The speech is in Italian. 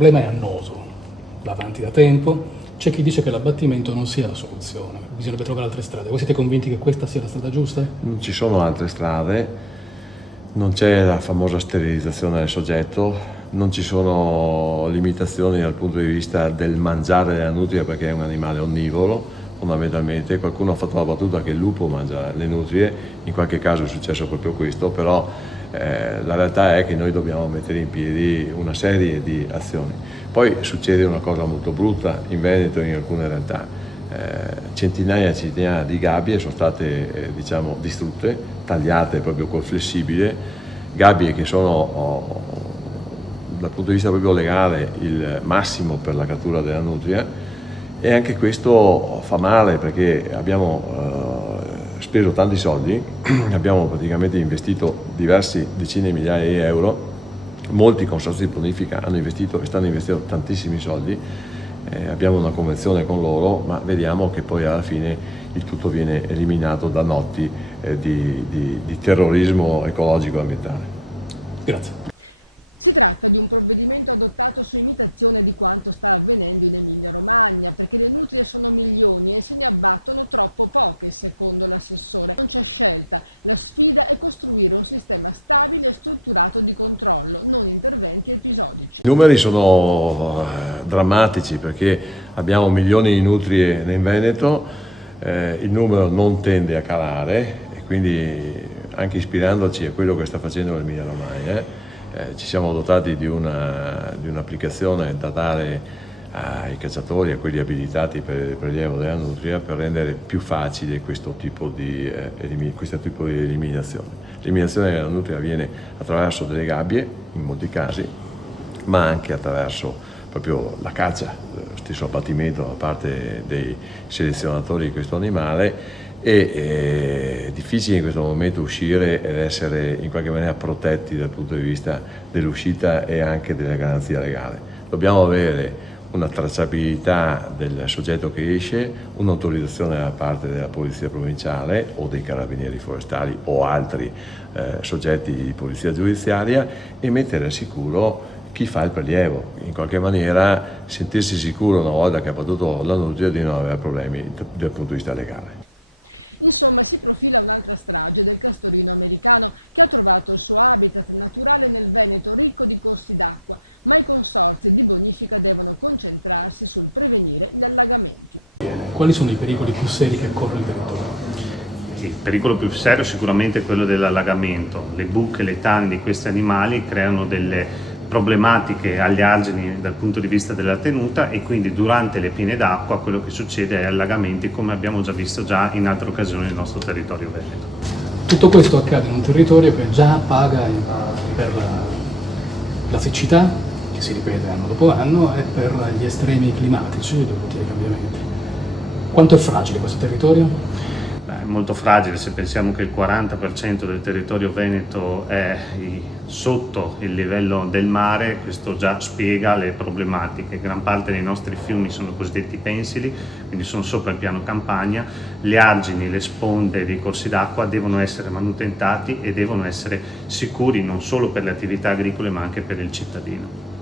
Il problema è annoso, va avanti da tempo, c'è chi dice che l'abbattimento non sia la soluzione, bisognerebbe trovare altre strade. Voi siete convinti che questa sia la strada giusta? Non ci sono altre strade, non c'è la famosa sterilizzazione del soggetto, non ci sono limitazioni dal punto di vista del mangiare della nutria perché è un animale onnivoro, fondamentalmente. Qualcuno ha fatto la battuta che il lupo mangia le nutrie, in qualche caso è successo proprio questo, però la realtà è che noi dobbiamo mettere in piedi una serie di azioni. Poi succede una cosa molto brutta in Veneto in alcune realtà. Centinaia di gabbie sono state distrutte, tagliate proprio col flessibile, gabbie che sono dal punto di vista proprio legale il massimo per la cattura della nutria, e anche questo fa male perché abbiamo speso tanti soldi, abbiamo praticamente investito diverse decine di migliaia di euro, molti consorzi di bonifica hanno investito e stanno investendo tantissimi soldi, abbiamo una convenzione con loro, ma vediamo che poi alla fine il tutto viene eliminato da notti di terrorismo ecologico e ambientale. Grazie. I numeri sono drammatici perché abbiamo milioni di nutrie nel Veneto, il numero non tende a calare e quindi anche ispirandoci a quello che sta facendo l'Emilia Romagna, ci siamo dotati di un'applicazione da dare ai cacciatori, a quelli abilitati per il prelievo della nutria, per rendere più facile questo tipo di eliminazione. L'eliminazione della nutria avviene attraverso delle gabbie, in molti casi, ma anche attraverso proprio la caccia, lo stesso abbattimento da parte dei selezionatori di questo animale. È difficile in questo momento uscire ed essere in qualche maniera protetti dal punto di vista dell'uscita e anche della garanzia legale. Dobbiamo avere una tracciabilità del soggetto che esce, un'autorizzazione da parte della Polizia Provinciale o dei Carabinieri Forestali o altri soggetti di polizia giudiziaria, e mettere al sicuro chi fa il prelievo, in qualche maniera sentirsi sicuro una volta che ha battuto la nutria di non avere problemi dal punto di vista legale. Quali sono i pericoli più seri che corre il territorio? Il pericolo più serio è sicuramente quello dell'allagamento. Le buche, le tane di questi animali creano delle problematiche agli argini dal punto di vista della tenuta, e quindi durante le piene d'acqua quello che succede è allagamenti, come abbiamo già visto in altre occasioni nel nostro territorio veneto. Tutto questo accade in un territorio che già paga per la siccità, che si ripete anno dopo anno, e per gli estremi climatici dovuti ai cambiamenti. Quanto è fragile questo territorio? È molto fragile, se pensiamo che il 40% del territorio veneto è sotto il livello del mare. Questo già spiega le problematiche. Gran parte dei nostri fiumi sono cosiddetti pensili, quindi sono sopra il piano campagna. Gli argini, le sponde dei corsi d'acqua devono essere manutentati e devono essere sicuri non solo per le attività agricole ma anche per il cittadino.